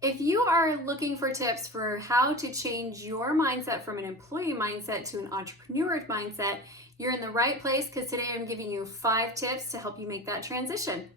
If you are looking for tips for how to change your mindset from an employee mindset to an entrepreneur mindset, you're in the right place because today I'm giving you 5 tips to help you make that transition.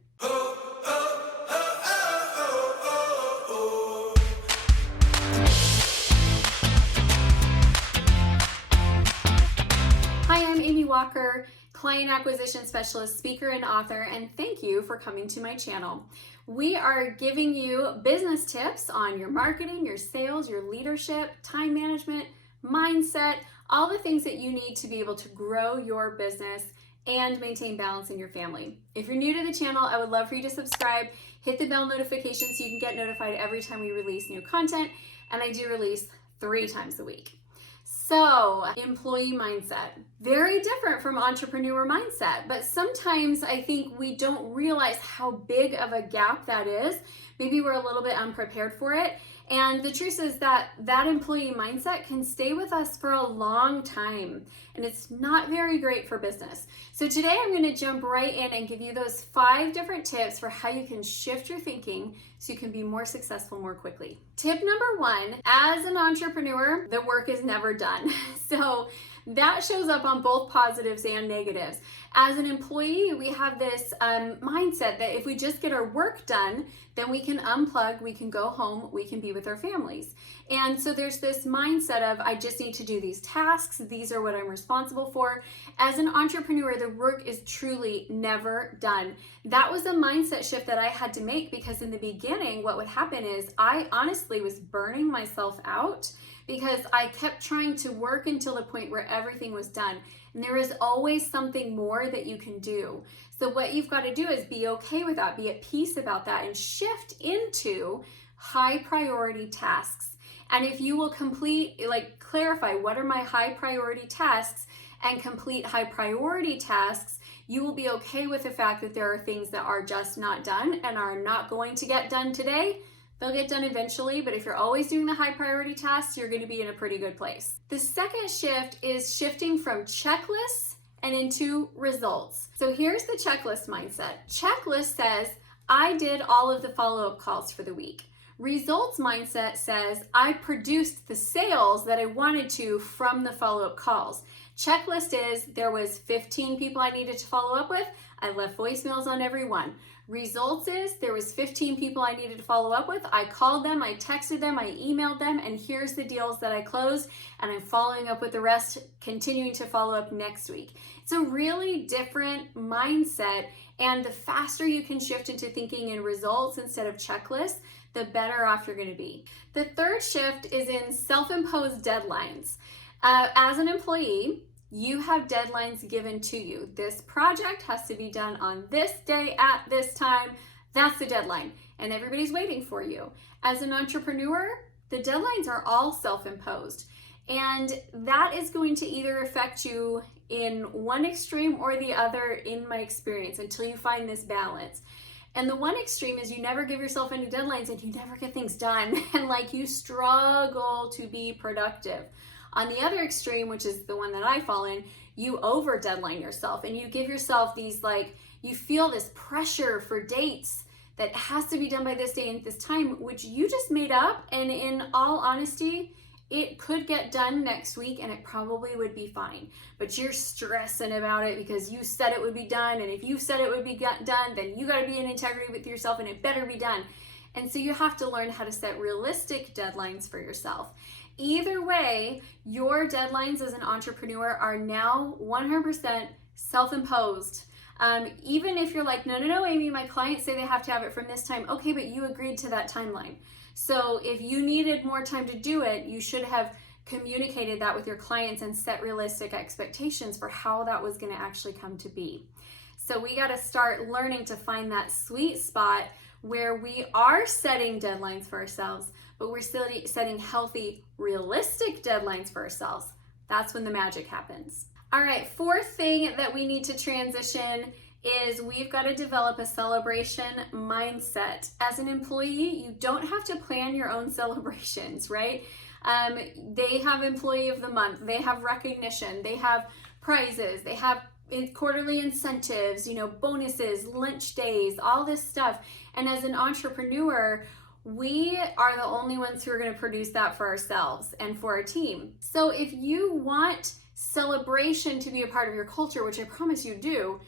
Hi, I'm Amy Walker, client acquisition specialist, speaker, and author, and thank you for coming to my channel. We are giving you business tips on your marketing, your sales, your leadership, time management, mindset, all the things that you need to be able to grow your business and maintain balance in your family. If you're new to the channel, I would love for you to subscribe, hit the bell notification so you can get notified every time we release new content, and I do release 3 times a week. So, employee mindset, very different from entrepreneur mindset, but sometimes I think we don't realize how big of a gap that is. Maybe we're a little bit unprepared for it. And the truth is that employee mindset can stay with us for a long time, and it's not very great for business. So today I'm going to jump right in and give you those 5 different tips for how you can shift your thinking so you can be more successful more quickly. Tip number 1, as an entrepreneur, the work is never done. So that shows up on both positives and negatives. As an employee, we have this mindset that if we just get our work done, then we can unplug, we can go home, we can be with our families. And so there's this mindset of, I just need to do these tasks, these are what I'm responsible for. As an entrepreneur, the work is truly never done. That was a mindset shift that I had to make, because in the beginning, what would happen is I honestly was burning myself out because I kept trying to work until the point where everything was done. And there is always something more that you can do. So what you've got to do is be okay with that, be at peace about that, and shift into high priority tasks. And if you will clarify what are my high priority tasks and complete high priority tasks, you will be okay with the fact that there are things that are just not done and are not going to get done today. They'll get done eventually, but if you're always doing the high priority tasks, you're going to be in a pretty good place. The second shift is shifting from checklists and into results. So here's the checklist mindset. Checklist says, I did all of the follow-up calls for the week. Results mindset says, I produced the sales that I wanted to from the follow-up calls. Checklist is, there was 15 people I needed to follow up with. I left voicemails on every one. Results is, there was 15 people I needed to follow up with. I called them, I texted them, I emailed them, and here's the deals that I closed, and I'm following up with the rest, continuing to follow up next week. It's a really different mindset, and the faster you can shift into thinking in results instead of checklists, the better off you're going to be. The third shift is in self-imposed deadlines. As an employee, you have deadlines given to you. This project has to be done on this day at this time. That's the deadline, and everybody's waiting for you. As an entrepreneur, the deadlines are all self-imposed, and that is going to either affect you in one extreme or the other, in my experience, until you find this balance. And the one extreme is you never give yourself any deadlines and you never get things done, and you struggle to be productive. On the other extreme, which is the one that I fall in, you over deadline yourself and you give yourself these, you feel this pressure for dates that has to be done by this day and this time, which you just made up. And in all honesty, it could get done next week and it probably would be fine. But you're stressing about it because you said it would be done. And if you said it would be done, then you got to be in integrity with yourself and it better be done. And so you have to learn how to set realistic deadlines for yourself. Either way, your deadlines as an entrepreneur are now 100% self-imposed. Even if you're like, no, Amy, my clients say they have to have it from this time. Okay, but you agreed to that timeline. So if you needed more time to do it, you should have communicated that with your clients and set realistic expectations for how that was going to actually come to be. So we got to start learning to find that sweet spot where we are setting deadlines for ourselves, but we're still setting healthy, realistic deadlines for ourselves. That's when the magic happens. All right, fourth thing that we need to transition is we've got to develop a celebration mindset. As an employee, you don't have to plan your own celebrations, right? They have employee of the month, they have recognition, they have prizes, they have quarterly incentives, bonuses, lunch days, all this stuff. And as an entrepreneur, we are the only ones who are going to produce that for ourselves and for our team. So if you want celebration to be a part of your culture, which I promise you do,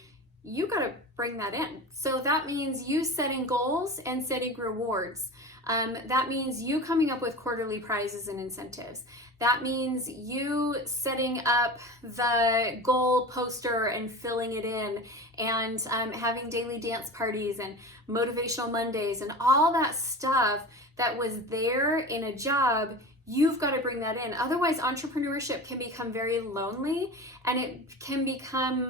you got to bring that in. So that means you setting goals and setting rewards. That means you coming up with quarterly prizes and incentives. That means you setting up the goal poster and filling it in, and having daily dance parties and motivational Mondays and all that stuff that was there in a job. You've got to bring that in. Otherwise, entrepreneurship can become very lonely, and it can become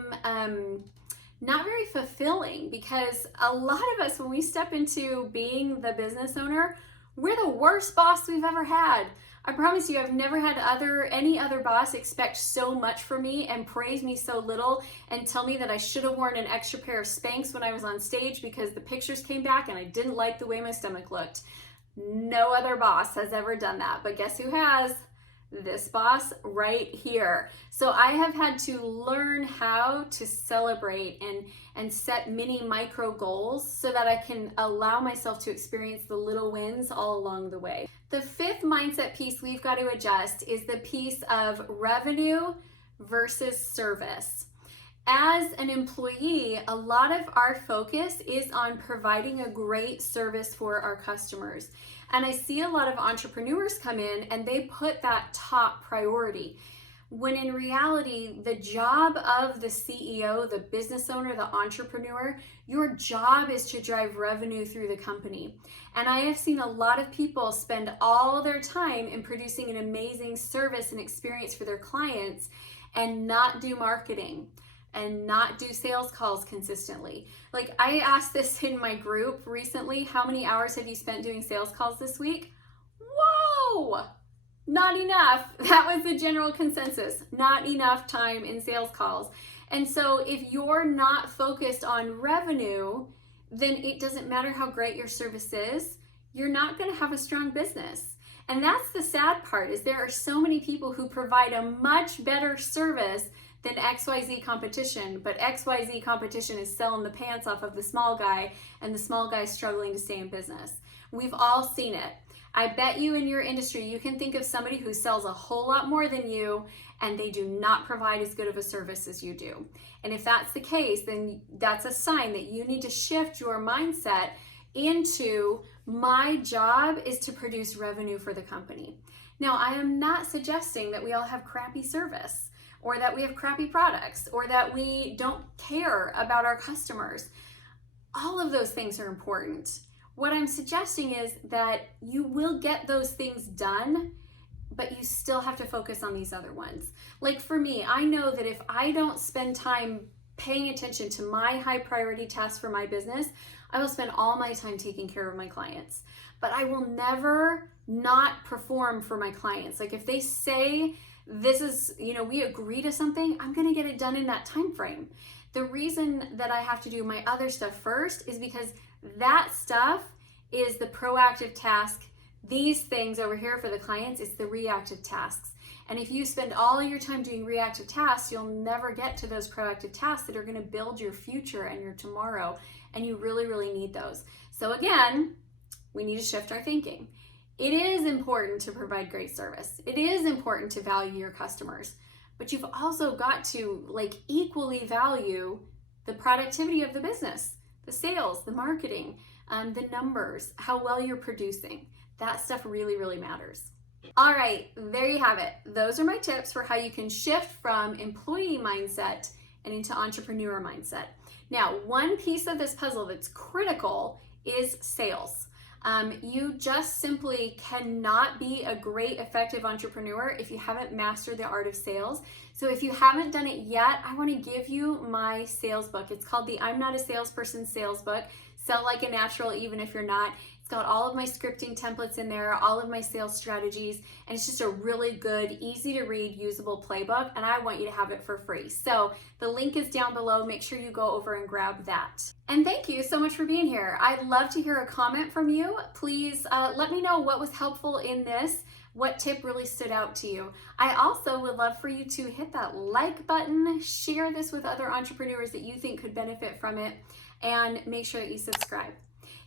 not very fulfilling, because a lot of us, when we step into being the business owner, we're the worst boss we've ever had. I promise you, I've never had any other boss expect so much from me and praise me so little and tell me that I should have worn an extra pair of Spanx when I was on stage because the pictures came back and I didn't like the way my stomach looked. No other boss has ever done that, but guess who has? This boss right here. So I have had to learn how to celebrate and set mini micro goals so that I can allow myself to experience the little wins all along the way. The fifth mindset piece we've got to adjust is the piece of revenue versus service. As an employee, a lot of our focus is on providing a great service for our customers. And I see a lot of entrepreneurs come in and they put that top priority, when in reality, the job of the CEO, the business owner, the entrepreneur, your job is to drive revenue through the company. And I have seen a lot of people spend all their time in producing an amazing service and experience for their clients and not do marketing and not do sales calls consistently. Like, I asked this in my group recently, how many hours have you spent doing sales calls this week? Whoa, not enough. That was the general consensus. Not enough time in sales calls. And so if you're not focused on revenue, then it doesn't matter how great your service is, you're not gonna have a strong business. And that's the sad part, is there are so many people who provide a much better service than XYZ competition, but XYZ competition is selling the pants off of the small guy, and the small guy is struggling to stay in business. We've all seen it. I bet you in your industry, you can think of somebody who sells a whole lot more than you, and they do not provide as good of a service as you do. And if that's the case, then that's a sign that you need to shift your mindset into, my job is to produce revenue for the company. Now, I am not suggesting that we all have crappy service, or that we have crappy products, or that we don't care about our customers. All of those things are important. What I'm suggesting is that you will get those things done, but you still have to focus on these other ones. Like for me, I know that if I don't spend time paying attention to my high priority tasks for my business, I will spend all my time taking care of my clients. But I will never not perform for my clients. Like if they say, this is, we agree to something, I'm gonna get it done in that time frame. The reason that I have to do my other stuff first is because that stuff is the proactive task. These things over here for the clients, it's the reactive tasks. And if you spend all your time doing reactive tasks, you'll never get to those proactive tasks that are gonna build your future and your tomorrow. And you really, really need those. So again, we need to shift our thinking. It is important to provide great service. It is important to value your customers, but you've also got to equally value the productivity of the business, the sales, the marketing, the numbers, how well you're producing. That stuff really, really matters. All right, there you have it. Those are my tips for how you can shift from employee mindset and into entrepreneur mindset. Now, one piece of this puzzle that's critical is sales. You just simply cannot be a great, effective entrepreneur if you haven't mastered the art of sales. So if you haven't done it yet, I want to give you my sales book. It's called the I'm Not a Salesperson Sales Book. Sell Like a Natural Even If You're Not. It's got all of my scripting templates in there, all of my sales strategies, and it's just a really good, easy to read, usable playbook, and I want you to have it for free. So the link is down below. Make sure you go over and grab that. And thank you so much for being here. I'd love to hear a comment from you. Please let me know what was helpful in this. What tip really stood out to you? I also would love for you to hit that like button, share this with other entrepreneurs that you think could benefit from it, and make sure that you subscribe.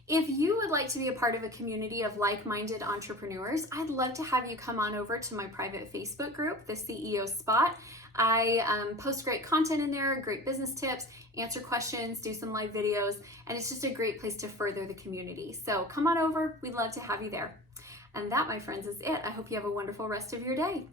If you would like to be a part of a community of like-minded entrepreneurs, I'd love to have you come on over to my private Facebook group, The CEO Spot. I post great content in there, great business tips, answer questions, do some live videos, and it's just a great place to further the community. So come on over, we'd love to have you there. And that, my friends, is it. I hope you have a wonderful rest of your day.